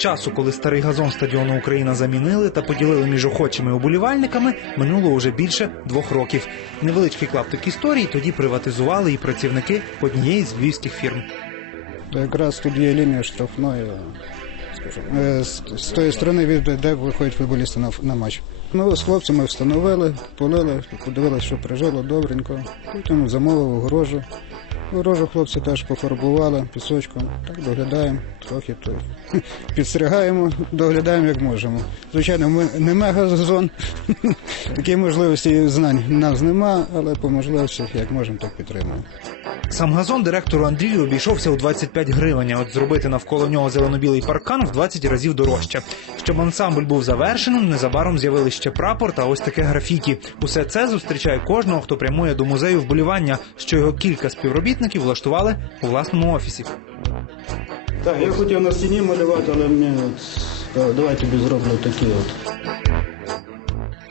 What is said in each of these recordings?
часу, коли старий газон стадіону Україна замінили та поділили між охочими уболівальниками, минуло уже більше двох років. Невеличкий клаптик історії тоді приватизували і працівники однієї з львівських фірм. Якраз тут є лінія штрафної, е, з, з тої сторони, де виходять футболісти на, на матч. Ну, з хлопцями встановили, полили, подивилися, що прижило добренько. Потім замовив огорожу. Огорожу хлопці теж пофарбували пісочком. Так доглядаємо, трохи то підстригаємо, доглядаємо як можемо. Звичайно, ми не мегазон, такі можливості знань в нас нема, але по можливостях як можемо, так підтримуємо. Сам газон директору Андрію обійшовся у 25 гривень. а От зробити навколо нього зелено-білий паркан в 20 разів дорожче. Щоб ансамбль був завершеним, незабаром з'явили ще прапор та ось таке графіті. Усе це зустрічає кожного, хто прямує до музею вболівання, що його кілька співробітників влаштували у власному офісі. Так, я хотів на стіні малювати, але мені от сказали, давай тобі зроблю такі от.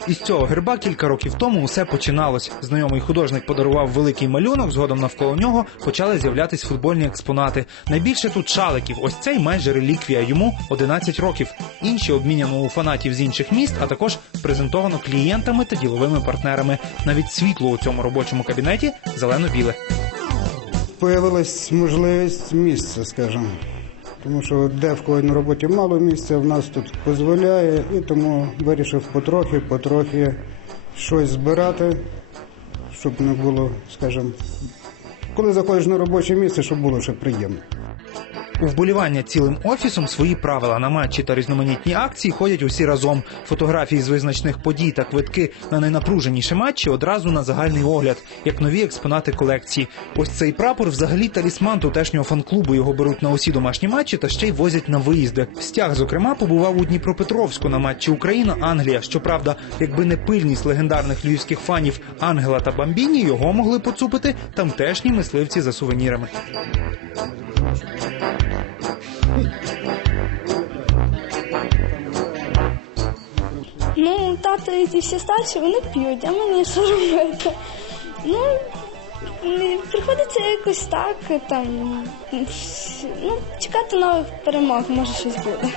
Із цього герба кілька років тому усе починалось. Знайомий художник подарував великий малюнок. Згодом навколо нього почали з'являтись футбольні експонати. Найбільше тут шаликів. Ось цей майже реліквія. Йому 11 років. Інші обміняно у фанатів з інших міст, а також презентовано клієнтами та діловими партнерами. Навіть світло у цьому робочому кабінеті зелено-біле. Появилась можливість місця, скажімо. Тому що де в кого на роботі мало місця, в нас тут дозволяє, і тому вирішив потрохи, потрохи щось збирати, щоб не було, скажімо, коли заходиш на робоче місце, щоб було ще приємно. У вболівання цілим офісом свої правила на матчі та різноманітні акції ходять усі разом. Фотографії з визначних подій та квитки на найнапруженіші матчі одразу на загальний огляд, як нові експонати колекції. Ось цей прапор взагалі талісман тутешнього фан-клубу. Його беруть на усі домашні матчі та ще й возять на виїзди. Стяг, зокрема, побував у Дніпропетровську на матчі Україна Англія. Щоправда, якби не пильність легендарних львівських фанів Ангела та Бамбіні, його могли поцупити тамтешні мисливці за сувенірами. Ну, тато і всі старші, вони п'ють, а мені що робити? Ну, приходиться якось так, там, ну, чекати нових перемог, може щось буде.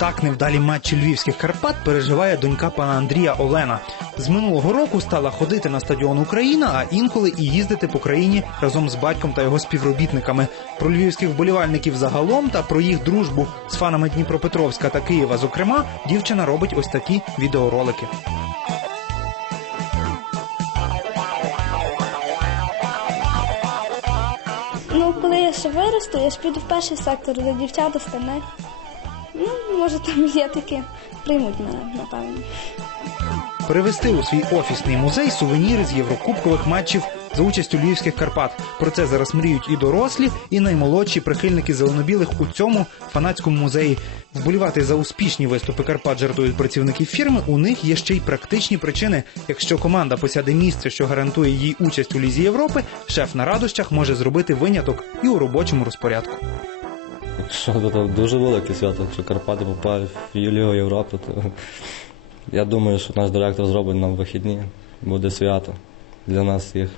Так невдалі матчі львівських Карпат переживає донька пана Андрія Олена. З минулого року стала ходити на стадіон Україна, а інколи і їздити по країні разом з батьком та його співробітниками. Про львівських вболівальників загалом та про їх дружбу з фанами Дніпропетровська та Києва. Зокрема, дівчина робить ось такі відеоролики. Ну, коли я ще виросту, я ж піду в перший сектор, де дівчата остальне. Ну, може, там є такі, приймуть мене, напевно. Перевести у свій офісний музей сувеніри з єврокубкових матчів за участю львівських Карпат. Про це зараз мріють і дорослі, і наймолодші прихильники зеленобілих у цьому фанатському музеї. Вболівати за успішні виступи Карпат жартують працівники фірми. У них є ще й практичні причини. Якщо команда посяде місце, що гарантує їй участь у лізі Європи, шеф на радощах може зробити виняток і у робочому розпорядку. Що це дуже велике свято, якщо Карпати попали в Лігу Європи, то я думаю, що наш директор зробить нам вихідні. Буде свято для нас всіх.